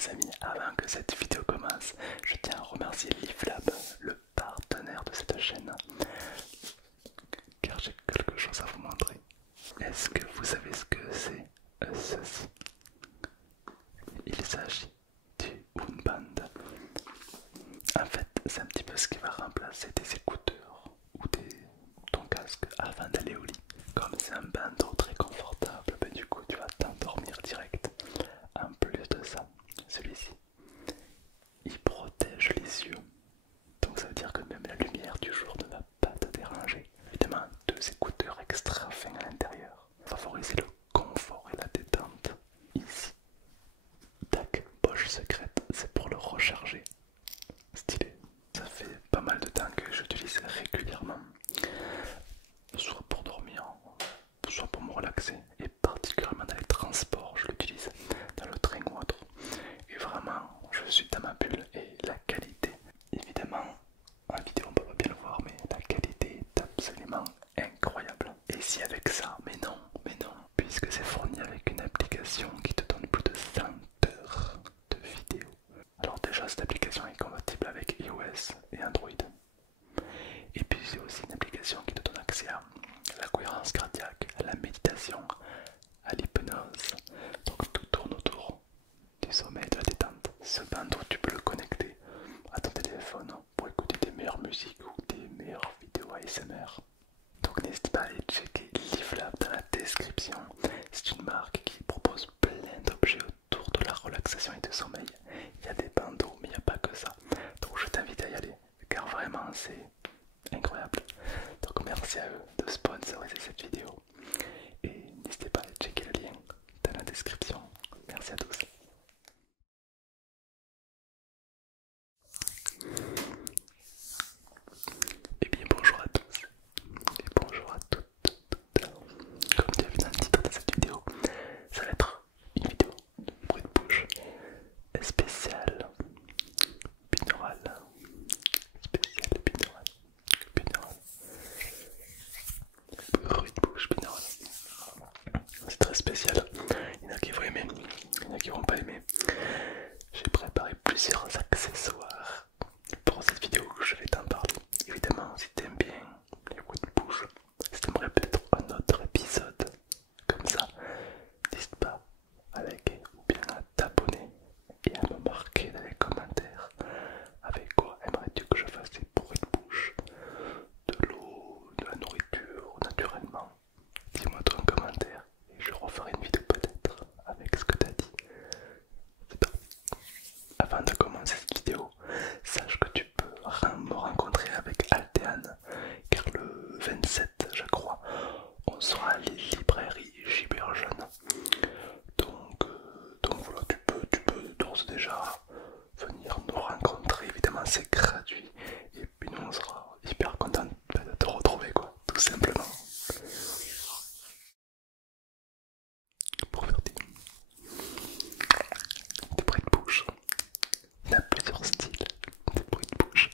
les amis, avant que cette vidéo commence, je tiens à remercier LiveLab, le partenaire de cette chaîne, car j'ai quelque chose à vous montrer. Est-ce que vous savez ce que c'est ceci? Il s'agit du Unband. En fait, c'est un petit peu ce qui va remplacer des écouteurs ou ton casque avant d'aller au lit. Comme c'est un bandeau très confortable, ben du coup tu vas t'endormir direct. En plus de ça, celui-ci, il protège les yeux. Donc ça veut dire que même la lumière du jour ne va pas te déranger. Évidemment, deux écouteurs extra fins à l'intérieur. Favoriser le confort et la détente. Ici, tac, poche secrète, c'est pour le recharger. Stylé. Ça fait pas mal de temps que j'utilise régulièrement. Soit pour dormir, soit pour me relaxer. Et particulièrement dans les transports, je l'utilise dans le train ou autre. Et vraiment, je suis dans ma bulle et la qualité, évidemment, en vidéo on peut pas bien le voir, mais la qualité est absolument incroyable. Et si avec ça, mais non, puisque c'est fourni avec une application qui te donne plus de 100 heures de vidéo. Alors déjà cette application est compatible avec iOS et Android. Et puis c'est aussi une application qui te donne accès à la cohérence cardiaque, à la méditation, à l'hypnose. Donc tout tourne autour du sommeil et de la détente. Ce bandeau tu peux le connecter à ton téléphone pour écouter des meilleures musiques ou des meilleures vidéos ASMR. Donc n'hésite pas à aller checker LiveLab dans la description. C'est une marque qui propose plein d'objets autour de la relaxation et du sommeil. Il y a des bandeaux mais il n'y a pas que ça. Donc je t'invite à y aller car vraiment c'est incroyable. Donc merci à eux de sponsoriser cette vidéo. Et n'hésitez pas à aller checker le lien dans la description. Merci à tous. Et bien bonjour à tous et bonjour à toutes. Comme tu as vu dans le titre de cette vidéo, ça va être une vidéo de bruit de bouche spéciale binaural. Spécial binaural. Binaural. Bruit de bouche binaural. C'est très spécial. Il y en a qui vont aimer, il y en a qui vont pas aimer. J'ai préparé plusieurs accessoires pour cette vidéo, je vais t'en parler. Évidemment, si t'aimes bien les bruits de bouche, si t'aimerais peut-être un autre épisode comme ça, n'hésite pas à liker ou bien à t'abonner et à me marquer dans les commentaires avec quoi aimerais-tu que je fasse des bruits de bouche, de l'eau, de la nourriture, naturellement. Dis-moi toi en commentaire et je referai une vidéo peut-être avec ce que t'as dit. C'est parti. Avant de commencer cette vidéo, sache que tu peux me rencontrer avec Altean car le 27 je crois on sera à la librairie Giberjeune. Donc voilà, tu peux d'ores et déjà venir nous rencontrer, évidemment c'est gratuit et puis nous on sera hyper contents de te retrouver quoi, tout simplement. Pour faire des bruits de bouche, il y a plusieurs styles de bruits de bouche.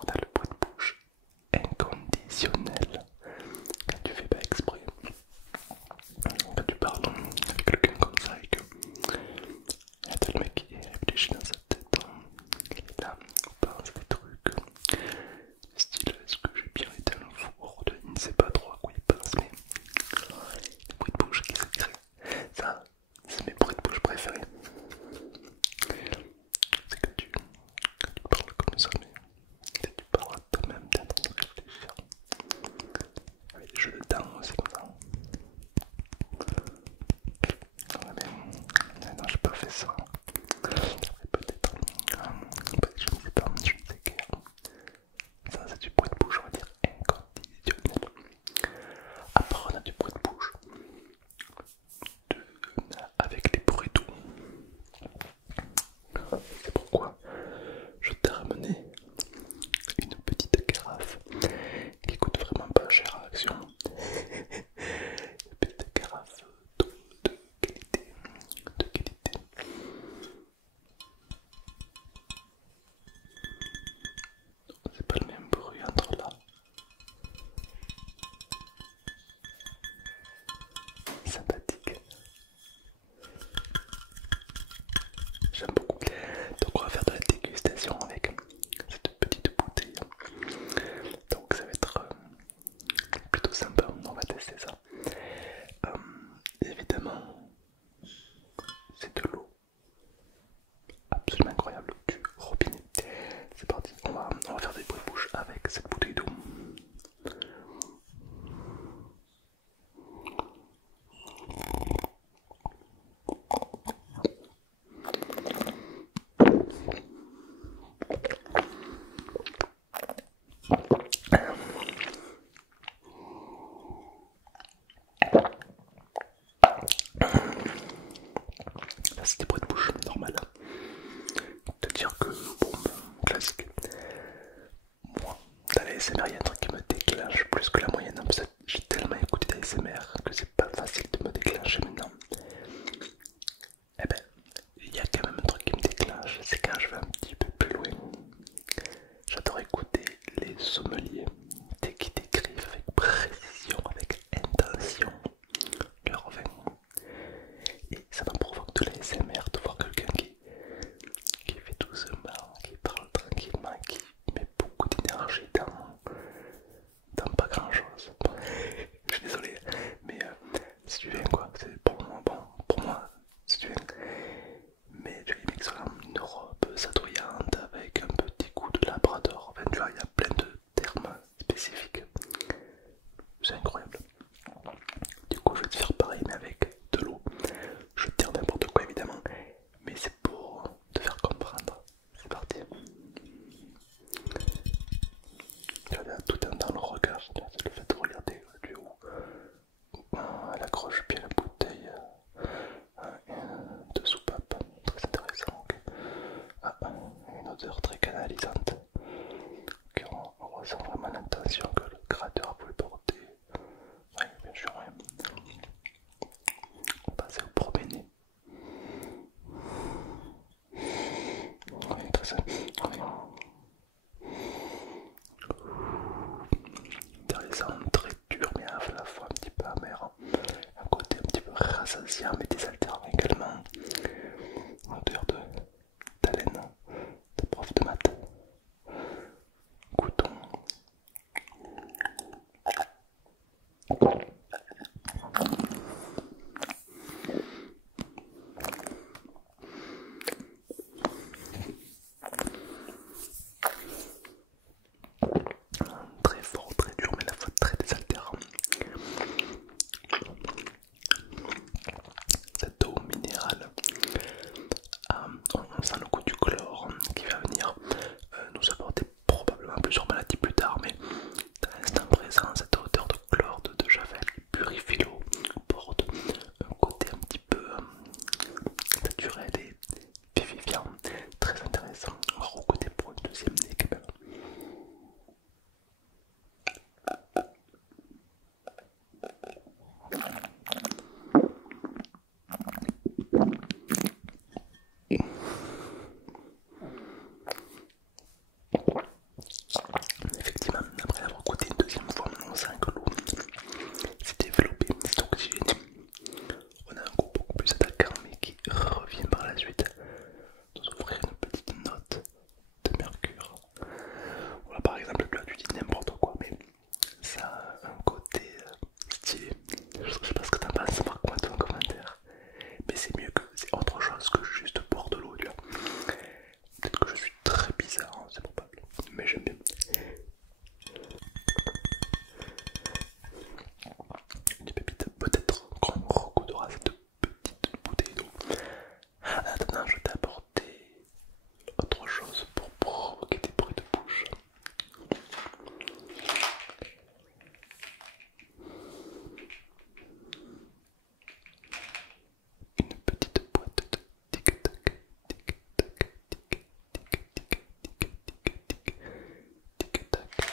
On a le bruit de bouche inconditionnel, quand tu fais pas exprès, quand tu parles avec quelqu'un comme ça et que y a le mec qui réfléchit dans sa tête, il est là, on pense des trucs, style est-ce que j'ai bien été à four, il ne sait pas trop à quoi il pense, mais les bruits de bouche qui se créent, ça c'est mes bruits de bouche préférés. C'est que tu parles comme ça, mais tu parles à toi-même, t'es en train de réfléchir. Avec des jeux de dents aussi comme ça. Ouais, mais non, j'ai pas fait ça. Peut-être, je ne sais pas, je ne sais guère. Ça, c'est du bruit de bouche, on va dire inconditionnel. Après, on a du bruit de bouche avec les bruits doux. C'est pourquoi je t'ai ramené une petite carafe qui coûte vraiment pas cher à Action. Une petite carafe d'eau de qualité, c'est quand je vais un petit peu plus loin. J'adore écouter les sommeliers qui décrivent avec précision, avec intention leur vin. Et ça me provoque de l'ASMR de voir quelqu'un qui fait doucement, qui parle tranquillement, qui met beaucoup d'énergie dans pas grand chose. Je suis désolé, mais si tu viens quoi, c'est pour moi, bon, pour moi, si tu viens. Mais tu vois, il mixe une robe sadouillante avec un petit coup de labrador. Enfin, tu vois, il y a plein de termes spécifiques. C'est incroyable. Du coup, je vais te faire pareil, mais avec de l'eau. Je vais te dire n'importe quoi, évidemment, mais c'est pour te faire comprendre. C'est parti. Tu vois, tout est dans le regard. C'est le fait de regarder du haut. Elle accroche bien la bouteille de soupape. Très intéressant. Okay. Ah, une odeur très canalisante. Okay, on ressent vraiment l'intention que le créateur a voulu porter. Oui, bien sûr. Oui. On passe au premier nez. Oui, très intéressant. Intéressant, très dur, mais à la fois un petit peu amer. Un côté un petit peu rassasiant, mais désaltérant également. Une odeur d'haleine, de prof de maths. Goûtons. Très fort, très dur, mais à la fois très désaltérant. Cette eau minérale, on sent le goût du chlore qui va venir nous apporter probablement plusieurs maladies plus tard, mais dans l'instant présent, cette odeur de chlore, de javel qui purifie l'eau, porte un côté un petit peu naturel et vivifiant, très intéressant. On va recouter pour une deuxième nez quand même. Effectivement, après avoir goûté une deuxième fois, on sent que l'eau s'est développée, s'est oxygénée. On a un goût beaucoup plus attaquant, mais qui revient par la suite nous offrir une petite note de mercure. Voilà, par exemple, là tu dis n'importe quoi, mais ça a un côté stylé. Je sais pas ce que t'en penses, marque-moi ton commentaire. Mais c'est mieux que, c'est autre chose que juste boire de l'eau, tu vois. Peut-être que je suis très bizarre, hein, c'est probable, mais j'aime bien. Une pépite, peut-être qu'on recoudra cette petite bouteille d'eau. Maintenant, je t'ai apporté autre chose pour provoquer des bruits de bouche. Une petite boîte de tic-tac, tic-tac, tic-tac, tic-tac,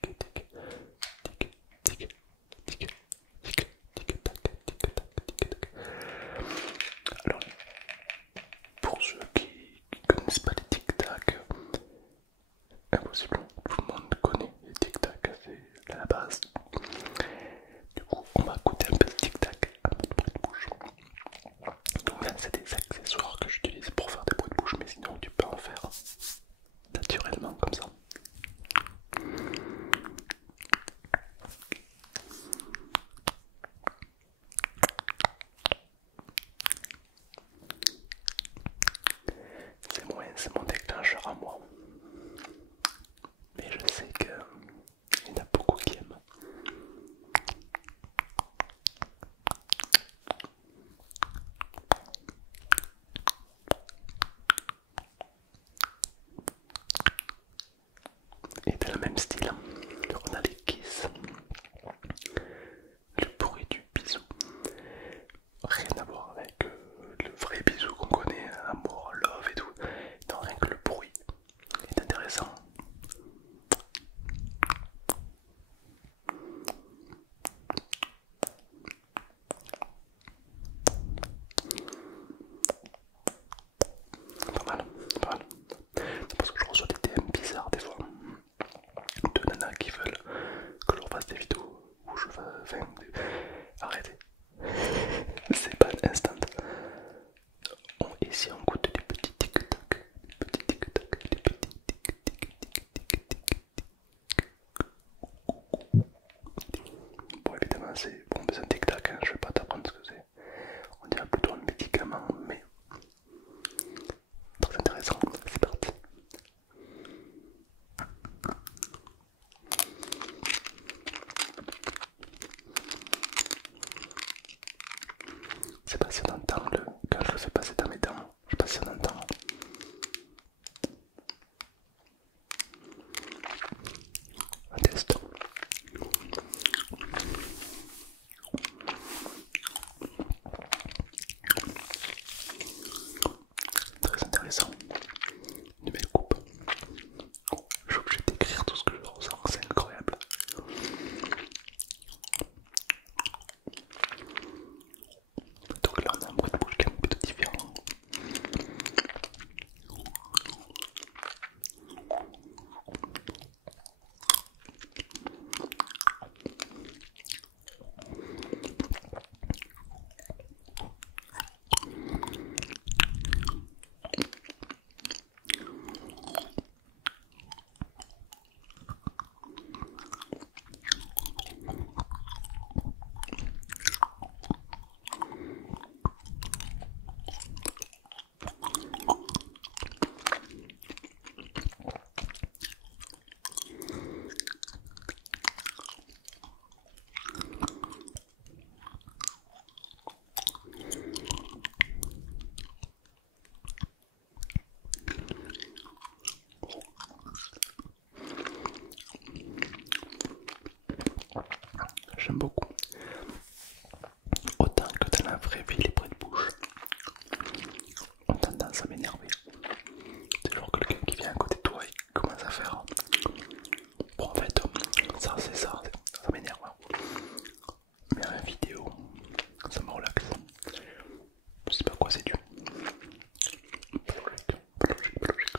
tic-tac, tic-tac, tic-tac, tic-tac, tic-tac. Alors, pour ceux qui connaissent pas les tic-tac, impossible, tout le monde connaît les tic-tac, c'est la base. Du coup, on va goûter un peu de tic-tac, un peu de bruit de bouche. Donc là, c'est des accessoires que j'utilise pour faire des bruits de bouche, mais sinon tu peux en faire naturellement comme ça. C'est mon déclencheur à moi. ici on goûte des petits tic-tac, des petits tic-tac, des petits tic-tic-tic-tic-tic-tic. Bon, évidemment, c'est bon, un tic-tac, hein, je vais pas t'apprendre ce que c'est. On dirait plutôt un médicament, mais très intéressant. C'est parti. Je sais pas si on entend quand je le fais passer dans mes dents. Je sais pas si on entend. Un test. Très intéressant. Une belle coupe. Je suis obligé d'écrire tout ce que je ressens, c'est incroyable. Donc là on a un bruit de bouche qui est un peu différent. J'aime beaucoup. Autant que dans la vraie vie, les bruits de bouche ont tendance à m'énerver. C'est toujours quelqu'un qui vient à côté de toi et qui commence à faire. Bon, en fait, ça c'est ça, ça m'énerve. Mais en vidéo, ça me relaxe. Je sais pas à quoi c'est dû. Pas logique, pas logique, pas logique.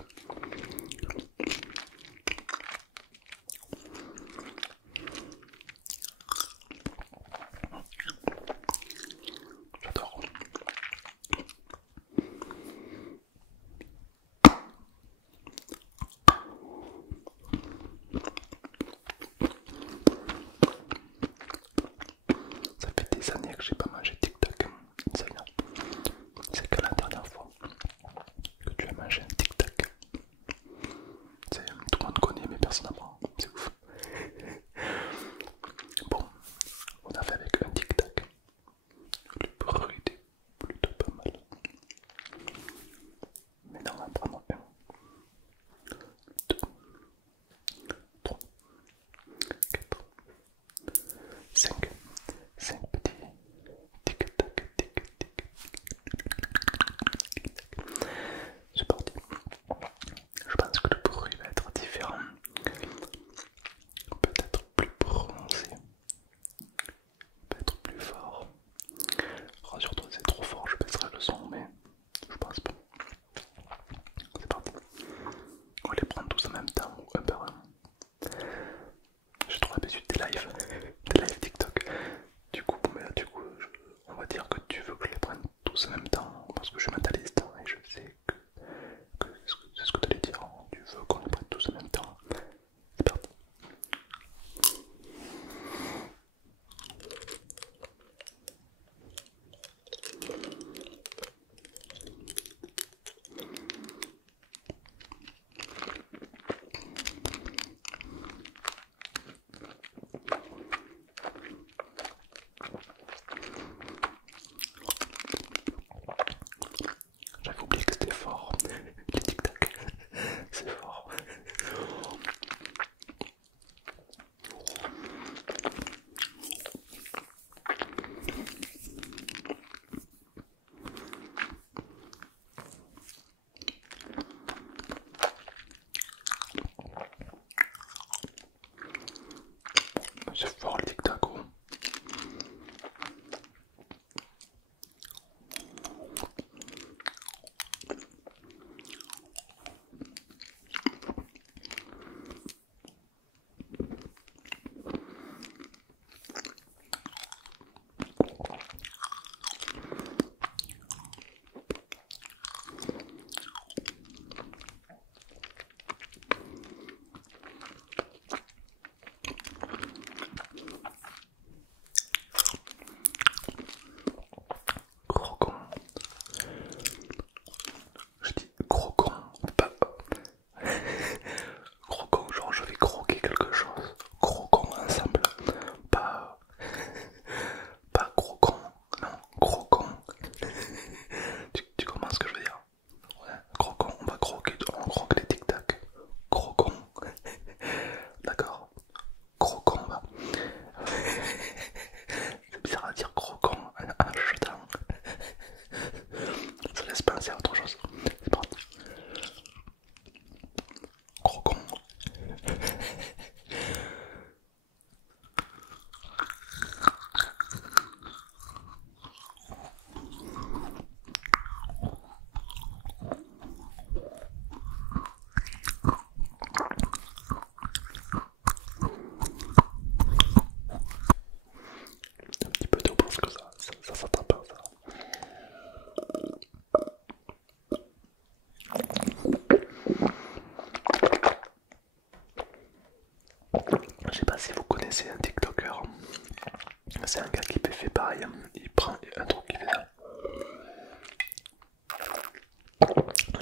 c'est un gars qui fait pareil, il prend un truc qui fait ça.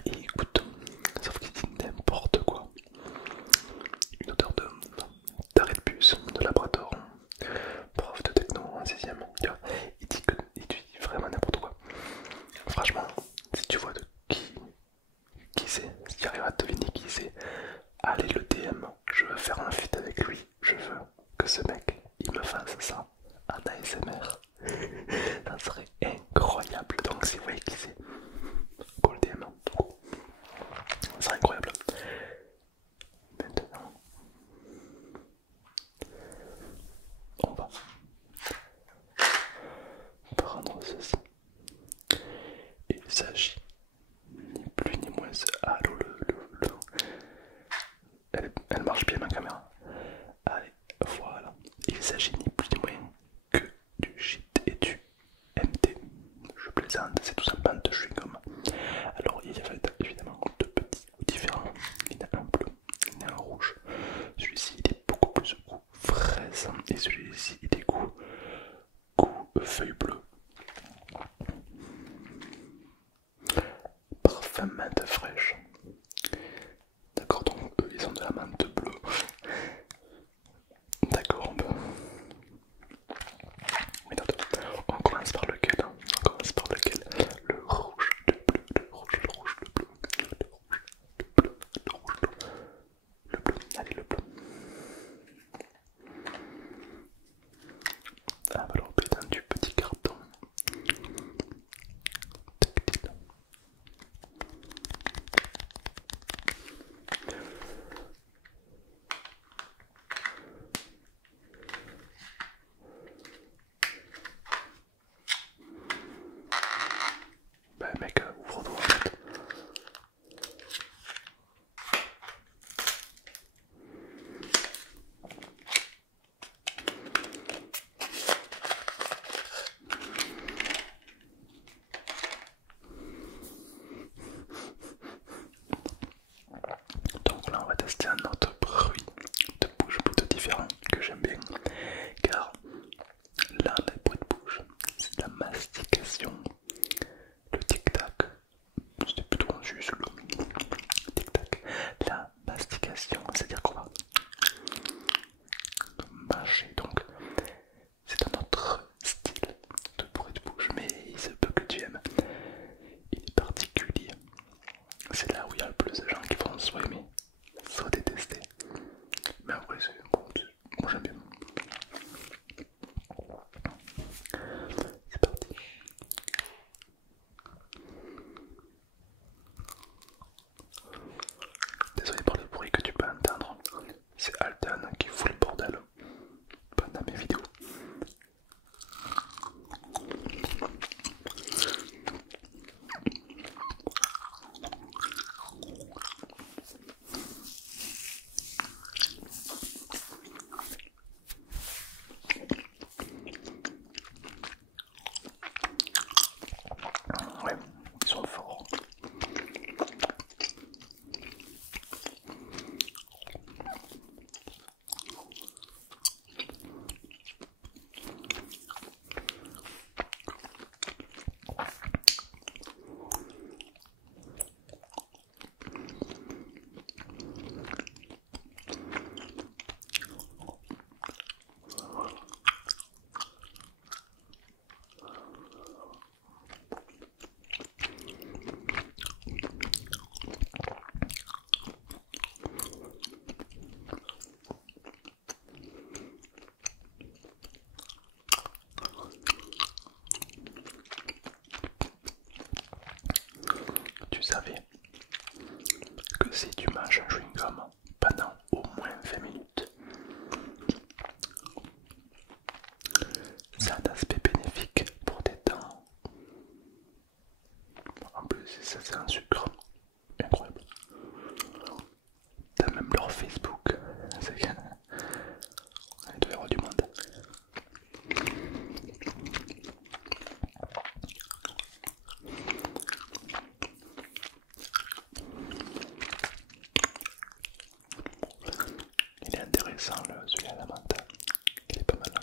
Et écoute, sauf qu'il dit n'importe quoi. Une odeur d'arrêt de bus, de Labrador, prof de techno en 6ème. Il dit vraiment n'importe quoi. Franchement, si tu vois de qui c'est, si tu arrives à deviner qui c'est, allez le DM. Je veux faire un feat avec lui. Je veux que ce mec il me fasse ça en ASMR. Ça serait incroyable. Donc si vous voyez qui c'est, go le DM. C'est incroyable. Maintenant, on va prendre ceci. Il s'agit ni plus ni moins. Allô, elle marche bien ma caméra. Allez, voilà. Il s'agit ni plus ni moins que du shit et du MT. Je plaisante, c'est tout simplement de chewing-gum. Alors il y avait évidemment deux petits goûts différents. Il y en a un bleu, il y en a un rouge. Celui-ci il est beaucoup plus goût fraise et celui-ci il est goût feuille bleue. Parfum menthe fraîche. D'accord, donc eux ils ont de la menthe bleue. D'accord, on commence par lequel? On commence par lequel? Le rouge, le bleu, le rouge, le rouge, le bleu, le rouge, le bleu, le rouge, le bleu. Allez, le bleu. Ah, bah alors, putain, du petit carton. Tactile. Bah mec, ouvre-toi en fait. Donc là on va tester un autre bruit de bouche plutôt différent que j'aime bien. Car là les bruits de bouche c'est la mastication. Le tic-tac, c'était plutôt un juste le tic-tac. La mastication, c'est-à-dire qu'on va mâcher. Donc c'est un autre style de bruit de bouche, mais il se peut que tu aimes. Il est particulier. C'est là où il y a le plus de gens qui vont soit aimer, soit détester. Mais après, c'est bon, moi j'aime bien. C'est parti. Désolé pour le bruit que tu peux entendre. C'est Altan qui fout le bordel pendant mes vidéos. Ouais, ils sont forts. Tu savais que si tu manges un chewing-gum pendant au moins 20 minutes, ça a un aspect bénéfique pour tes dents. En plus, ça c'est un sucre incroyable. T'as même leur Facebook. C'est il doit y avoir du monde. Il est intéressant celui à la menthe. Il est pas mal.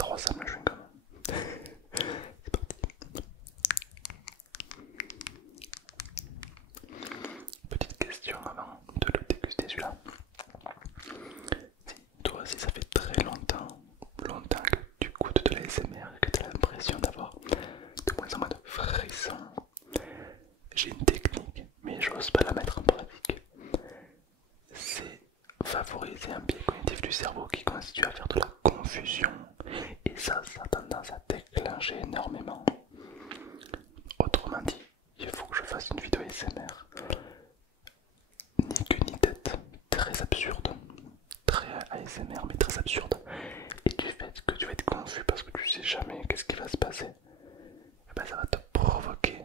ça ressemble à un chewing-gum. C'est parti. Petite question avant de le déguster celui-là. Si toi aussi ça fait très longtemps que tu goûtes de la SMR et que tu as l'impression d'avoir de moins en moins de frissons, j'ai une technique mais j'ose pas la mettre en pratique. C'est favoriser un biais cognitif du cerveau qui constitue à faire de la confusion, et ça a tendance à déclencher énormément. Autrement dit, il faut que je fasse une vidéo ASMR ni queue ni tête, très absurde, très ASMR mais très absurde, et du fait que tu vas être confus parce que tu sais jamais qu'est-ce qui va se passer, et ben ça va te provoquer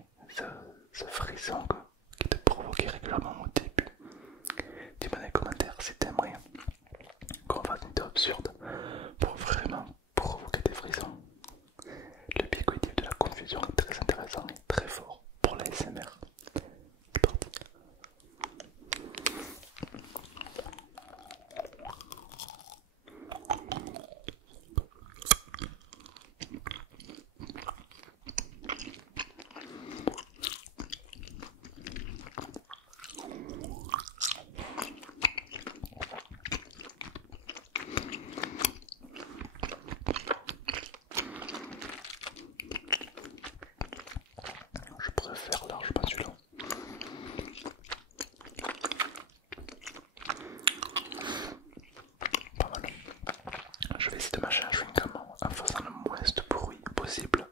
ce frisson qui te provoquait régulièrement au début. Dis-moi dans les commentaires si t'aimerais qu'on fasse une vidéo absurde pour vraiment provoquer des frissons. Le biais cognitif de la confusion est très intéressant et très fort pour la SMR. C'est parti. Je préfère largement celui-là. Pas mal. Je vais essayer de mâcher un chewing-gum en faisant le moins de bruit possible.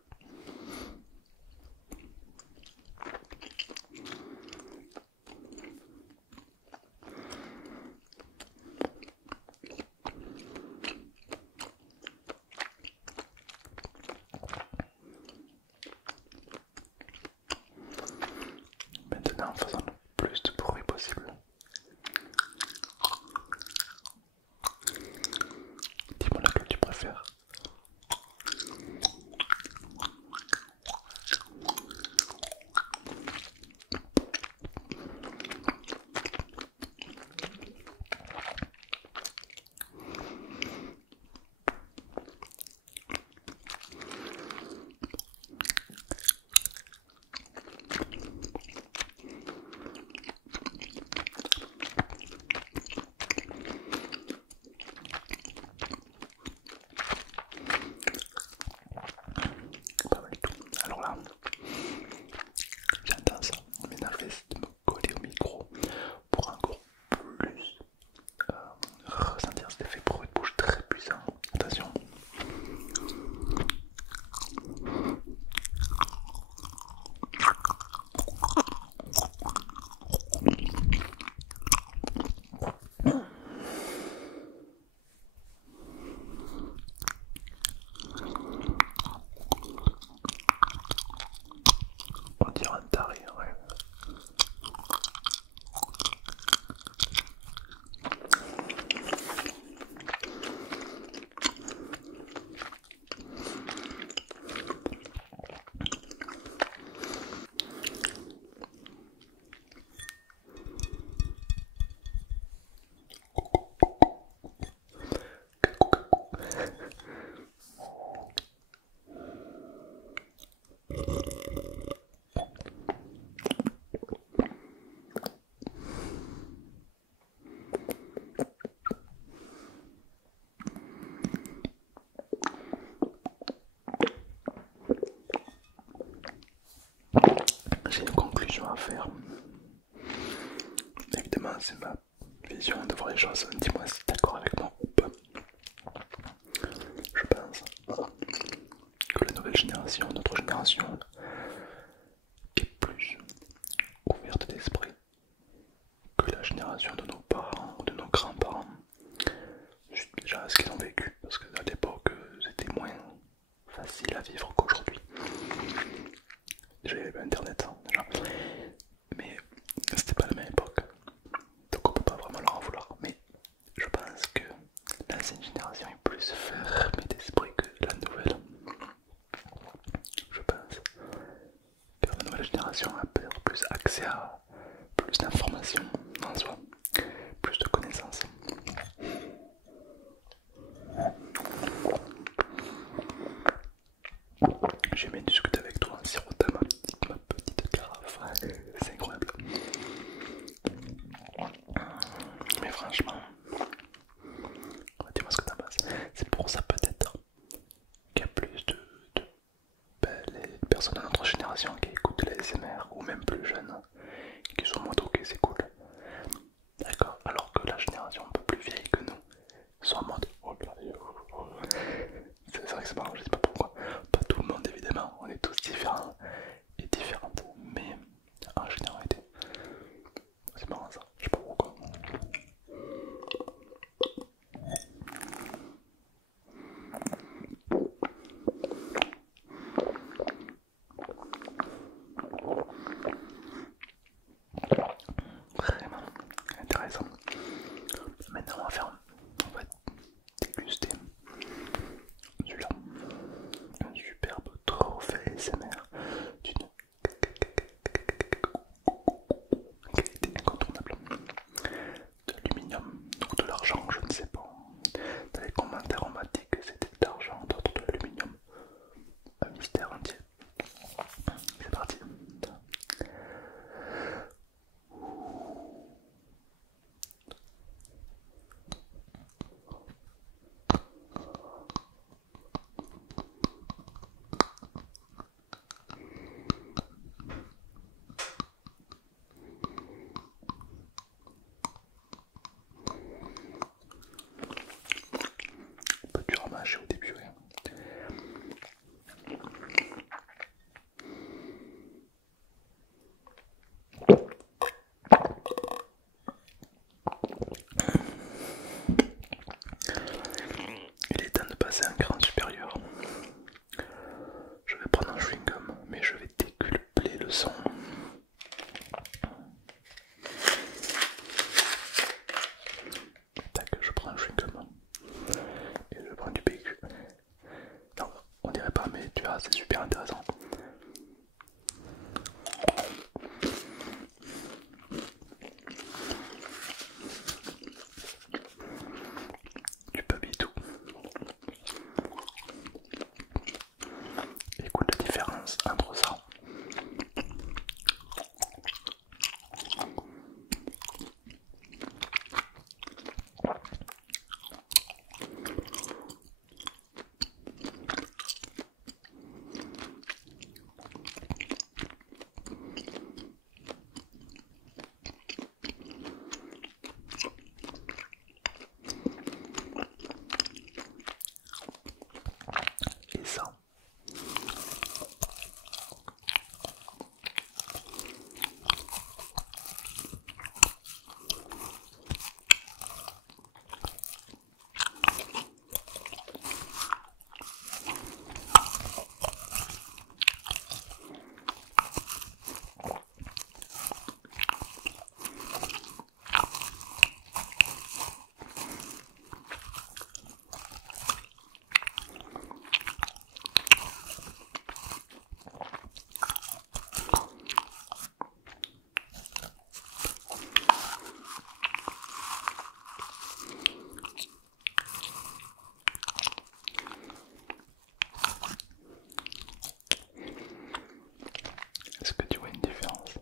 Maintenant en faisant le plus de bruit possible. Dis-moi laquelle tu préfères. Pas mal du tout. Alors là, j'entends ça. Maintenant je vais essayer de me coller au micro pour encore plus ressentir cet effet bruit de bouche très puissant. Attention. On dirait un taré, ouais. J'ai une conclusion à faire. Évidemment, c'est ma vision de voir les choses. Dis-moi si tu es d'accord avec moi ou pas. Je pense que la nouvelle génération, notre génération, est plus ouverte d'esprit que la génération de nos parents ou de nos grands-parents. Déjà ce qu'ils ont vécu, parce qu'à l'époque c'était moins facile à vivre qu'aujourd'hui. Déjà il y avait internet, hein, déjà. Mais c'était pas la même époque, donc on peut pas vraiment leur en vouloir. Mais je pense que l'ancienne génération est plus fermée d'esprit que la nouvelle. Je pense que la nouvelle génération a plus accès à plus d'informations en soi, plus de connaissances. j'ai aimé discuter avec toi en sirotant ma petite carafe. C'est incroyable. Mais franchement, dis-moi ce que t'en penses. C'est pour ça peut-être qu'il y a plus les personnes de notre génération qui écoutent la SMR ou même plus jeunes qui sont en mode ok c'est cool. D'accord. Alors que la génération un peu plus vieille que nous sont en mode oh là, c'est vrai que c'est marrant, je sais pas pourquoi. Pas tout le monde évidemment, on est tous différents et différentes, mais en généralité, c'est marrant ça, je sais pas pourquoi. Vraiment intéressant. Maintenant on va déguster celui-là, un superbe trophée SMR d'une qualité incontournable. De l'aluminium ou de l'argent, je ne sais pas. Dans les commentaires on m'a dit que c'était de l'argent, d'autres de l'aluminium. Un mystère entier. C'est parti. Un peu dur à mâcher au début, ouais. Il est temps de passer à un cran supérieur. Je vais prendre un chewing-gum, mais je vais décupler le son. Tac, je prends un chewing-gum et je prends du PQ. Non, on dirait pas, mais tu vois, c'est super intéressant. Tu peux tout. Écoute la différence entre ça. Et ça. Est-ce que tu vois une différence?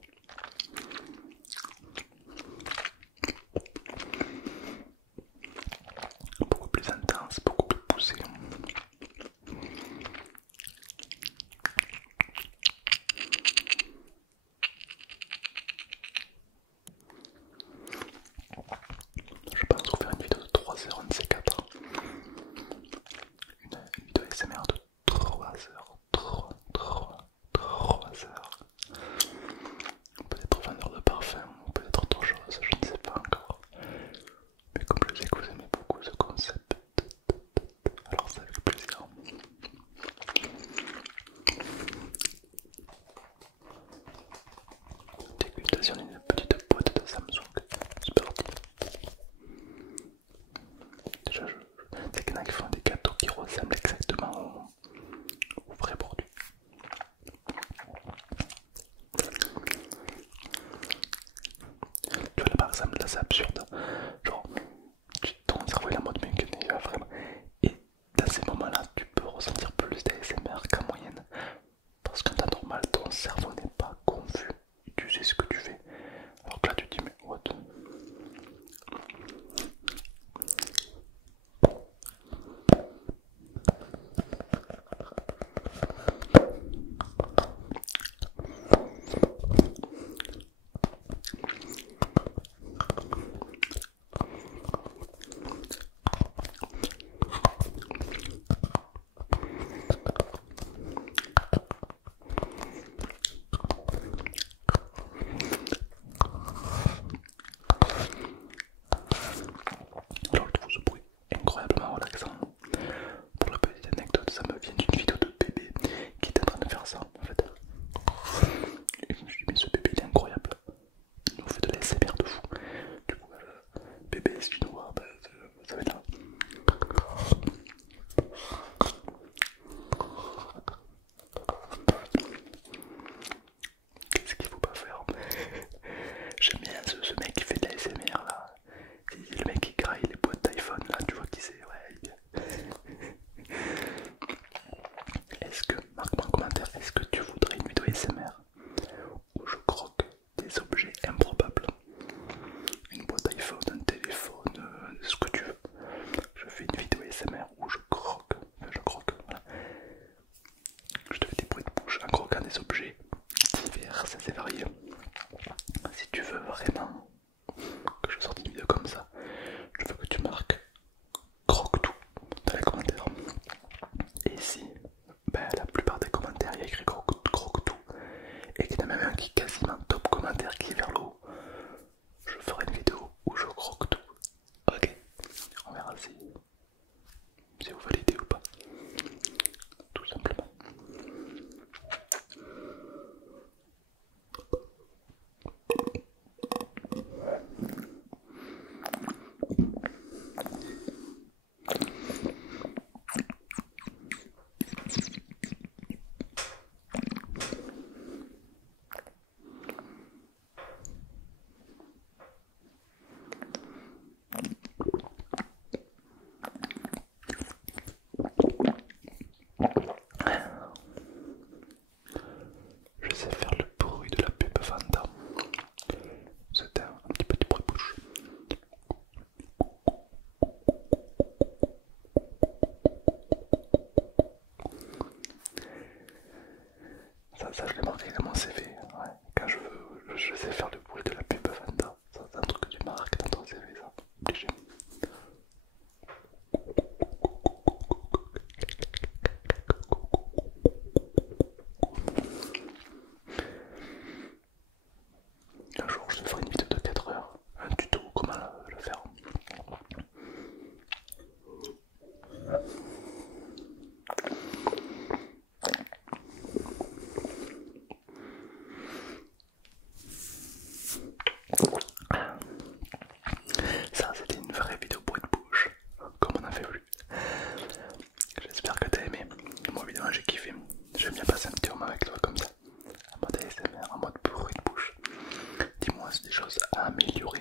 Beaucoup plus intense, beaucoup plus poussé. Je pense vous faire une vidéo de 3 heures, un de ces 4. Une vidéo SMR de 3 heures. 3 heures. Peut-être vendeur de parfum, ou peut-être autre chose, je ne sais pas encore. Mais comme je sais que vous aimez beaucoup ce concept, alors c'est avec plaisir. Dégustation d'une petite boîte de Samsung. C'est parti. Déjà, c'est qu'il y en a qui font des gâteaux qui ressemblent exactement au vrai produit. Tu vois là par exemple, là c'est absurde. Genre, ton cerveau est en mode mais il va vraiment. Et dans ces moments-là, tu peux ressentir plus d'ASMR qu'en moyenne. assez varié. Si tu veux vraiment que je sorte une vidéo comme ça, je veux que tu marques croque-tout dans les commentaires. Et si la plupart des commentaires il y a écrit croque-tout et qu'il y en a même un qui est quasiment top commentaire qui est vers le haut, je ferai une vidéo où je croque tout. Ok, on verra si vous validez ou pas. Tout simplement. Je sais faire le bruit de la pub Fanta. C'était un petit peu du bruit de bouche. Ça je l'ai marqué dans mon CV. Ouais. Quand je sais faire le bruit de la pub Fanta. Ça c'est un truc que tu marques dans ton CV, ça. Obligé. Un jour je te ferai une vidéo de 4 heures, un tuto comment le faire. Ça c'était une vraie vidéo bruit de bouche, comme on en fait plus. J'espère que t'as aimé. Moi évidemment j'ai kiffé. J'aime bien passer un petit moment avec toi comme ça. En mode ASMR, en mode bruit de bouche. Dis-moi, c'est des choses à améliorer